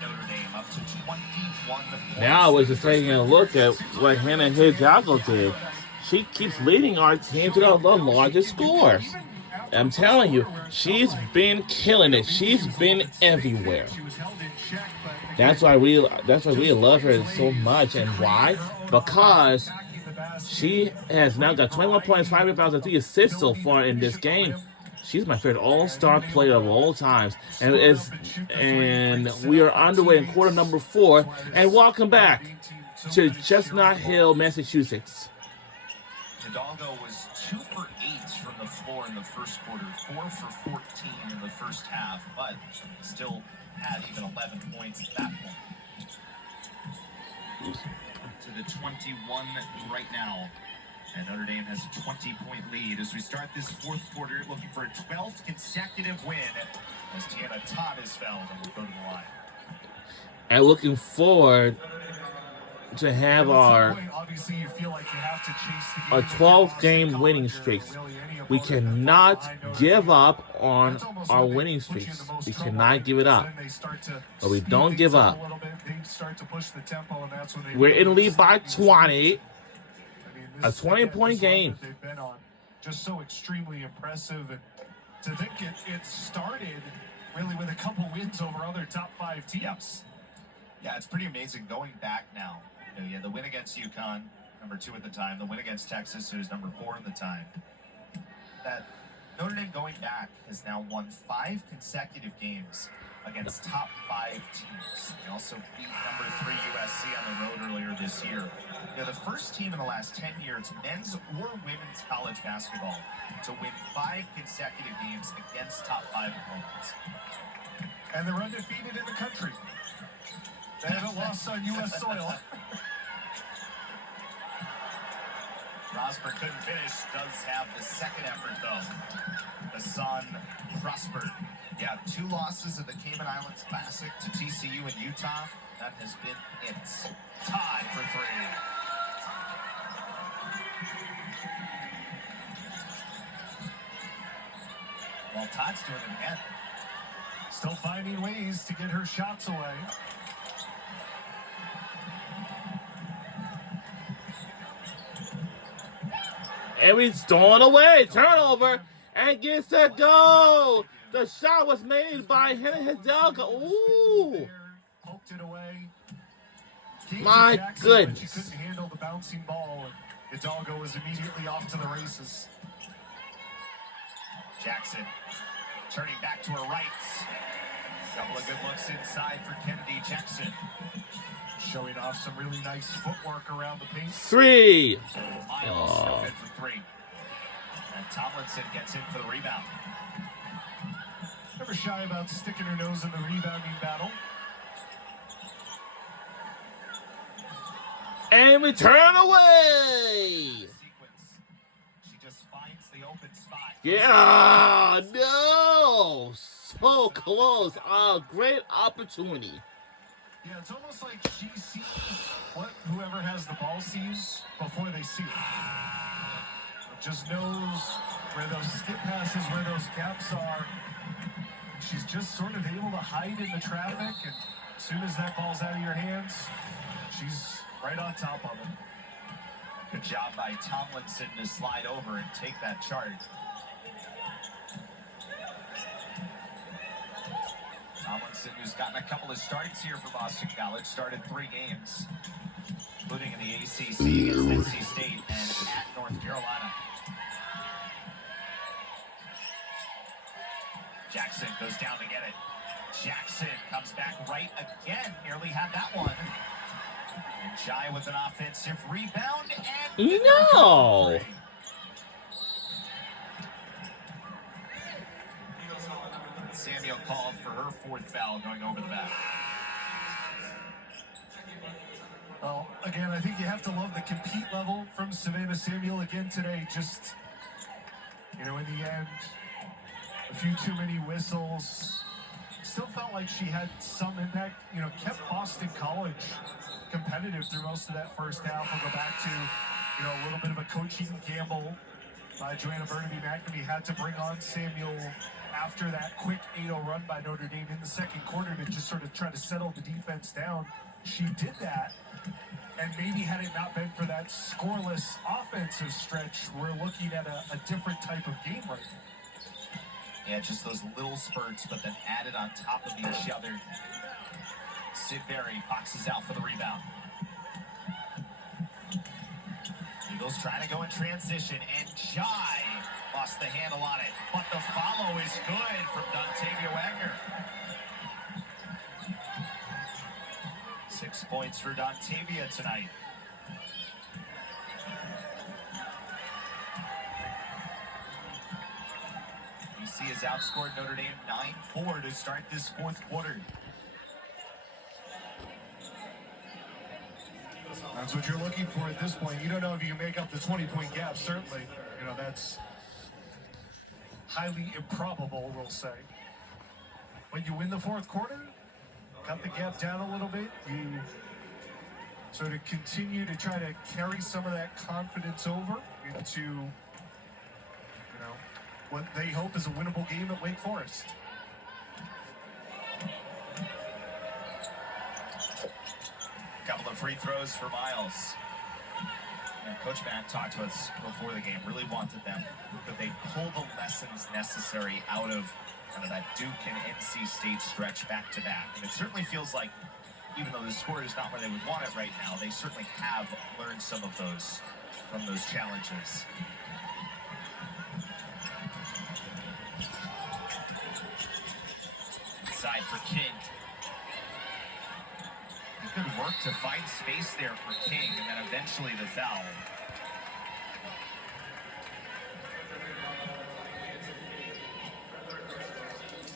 Notre Dame up to 21 points. Now I was just taking a look at what Hannah Hidalgo did. She keeps leading our team to the largest scores. I'm telling you, she's been killing it. She's been everywhere. That's why we love her so much. And why? Because she has now got 21 points, 5 rebounds, and 3 assists so far in this game. She's my favorite all-star player of all times. And we are underway in quarter number 4. And welcome back to Chestnut Hill, Massachusetts. Hidalgo was 2 for 8 from the floor in the first quarter, 4 for 14 in the first half, but still had even 11 points at that point. To the 21 right now. And Notre Dame has a 20-point lead as we start this fourth quarter, looking for a 12th consecutive win as Tiana Thomasfeld will go to the line. And looking forward to have our 12-game winning streaks. We cannot give up on our winning streaks. We cannot give it up. But we don't give up. We're in the lead by 20. A 20-point game. They've been on just so extremely impressive, and to think it started really with a couple wins over other top 5 teams. Yeah, it's pretty amazing going back now. You know, you had the win against UConn, number 2 at the time, the win against Texas, who's number 4 at the time. That Notre Dame going back has now won 5 consecutive games against top 5 teams. They also beat number 3 USC on the road earlier this year. They're the first team in the last 10 years, men's or women's college basketball, to win 5 consecutive games against top 5 opponents. And they're undefeated in the country. They haven't lost on U.S. soil. Prosper couldn't finish, does have the second effort though. Hassan Prosper. Yeah, 2 losses at the Cayman Islands Classic to TCU and Utah. That has been it. Tied for 3. Well, Todd's doing it again. Still finding ways to get her shots away. And we stolen away. Turnover. And gets a goal. The shot was made by Hannah Hidalgo. Ooh. Poked it away. My goodness. She couldn't handle the bouncing ball, and Hidalgo was immediately off to the races. Jackson turning back to her right. Couple of good looks inside for Kennedy Jackson. Showing off some really nice footwork around the paint. 3. Miles no good for 3. And Tomlinson gets in for the rebound. Never shy about sticking her nose in the rebounding battle. And we turn away. She just finds the open spot. Yeah, no. So close. Great opportunity. Yeah, it's almost like she sees what whoever has the ball sees before they see it. Just knows where those skip passes, where those gaps are. She's just sort of able to hide in the traffic, and as soon as that ball's out of your hands, she's right on top of it. Good job by Tomlinson to slide over and take that charge. Tomlinson, who's gotten a couple of starts here for Boston College, started 3 games, including in the ACC against NC State and at North Carolina. Jackson goes down to get it. Jackson comes back right again, nearly had that one. And Jai with an offensive rebound and no. Samuel called for her 4th foul going over the back. Well, again, I think you have to love the compete level from Savannah Samuel again today. Just, in the end, a few too many whistles. Still felt like she had some impact. Kept Boston College competitive through most of that first half. We'll go back to, a little bit of a coaching gamble by Joanna Burnaby-McNamee. Had to bring on Samuel after that quick 8-0 run by Notre Dame in the second quarter to just sort of try to settle the defense down. She did that, and maybe had it not been for that scoreless offensive stretch, we're looking at a different type of game right now. Yeah, just those little spurts, but then added on top of each other. Sid Berry boxes out for the rebound. Eagles trying to go in transition, and Jai lost the handle on it, but the follow is good from Dontavia Wagner. 6 points for Dontavia tonight. UC has outscored Notre Dame 9-4 to start this fourth quarter. That's what you're looking for at this point. You don't know if you can make up the 20-point gap, certainly. You know, that's highly improbable, we'll say. When you win the fourth quarter, cut the gap down a little bit, you sort of continue to try to carry some of that confidence over into, you know, what they hope is a winnable game at Wake Forest. Couple of free throws for Miles. And Coach Mack talked to us before the game, really wanted them, but they pull the lessons necessary out of kind of that Duke and NC State stretch back to back. And it certainly feels like, even though the score is not where they would want it right now, they certainly have learned some of those from those challenges. Inside for King. Good work to find space there for King, and then eventually the foul.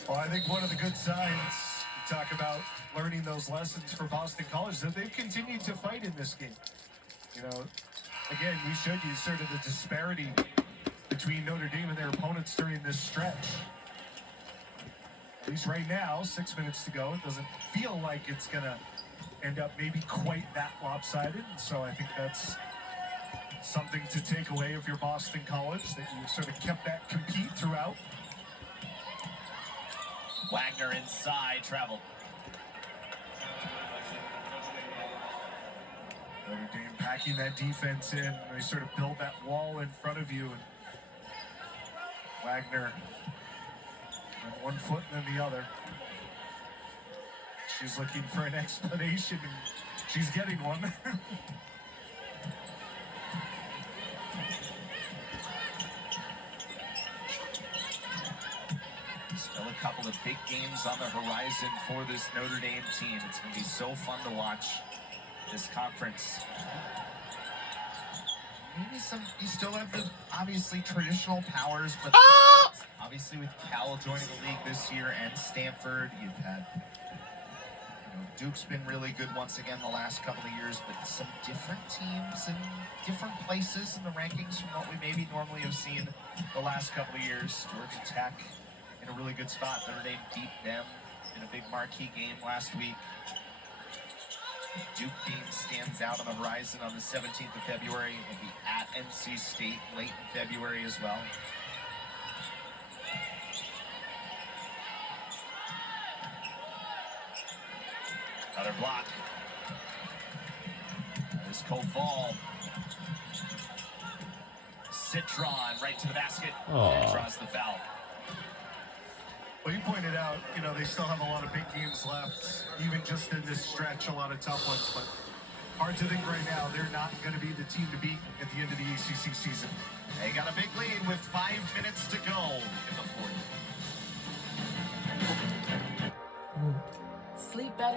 Well, I think one of the good signs, you talk about learning those lessons for Boston College, that they've continued to fight in this game. You know, again, we showed you sort of the disparity between Notre Dame and their opponents during this stretch. At least right now, 6 minutes to go, it doesn't feel like it's going to end up maybe quite that lopsided. So I think that's something to take away if you're Boston College, that you sort of kept that compete throughout. Wagner inside, travel. Notre Dame packing that defense in. They sort of build that wall in front of you. And Wagner on one foot and then the other. She's looking for an explanation, and she's getting one. Still a couple of big games on the horizon for this Notre Dame team. It's going to be so fun to watch this conference. Maybe you still have the obviously traditional powers, but obviously with Cal joining the league this year and Stanford, you've had, Duke's been really good once again the last couple of years, but some different teams in different places in the rankings from what we maybe normally have seen the last couple of years. Georgia Tech in a really good spot. Notre Dame beat them in a big marquee game last week. Duke game stands out on the horizon on the 17th of February. It'll be at NC State late in February as well. Another block. This Kofal. Citron right to the basket. And draws the foul. Well, you pointed out, they still have a lot of big games left, even just in this stretch, a lot of tough ones, but hard to think right now they're not going to be the team to beat at the end of the ACC season. They got a big lead with 5 minutes to go in the fourth.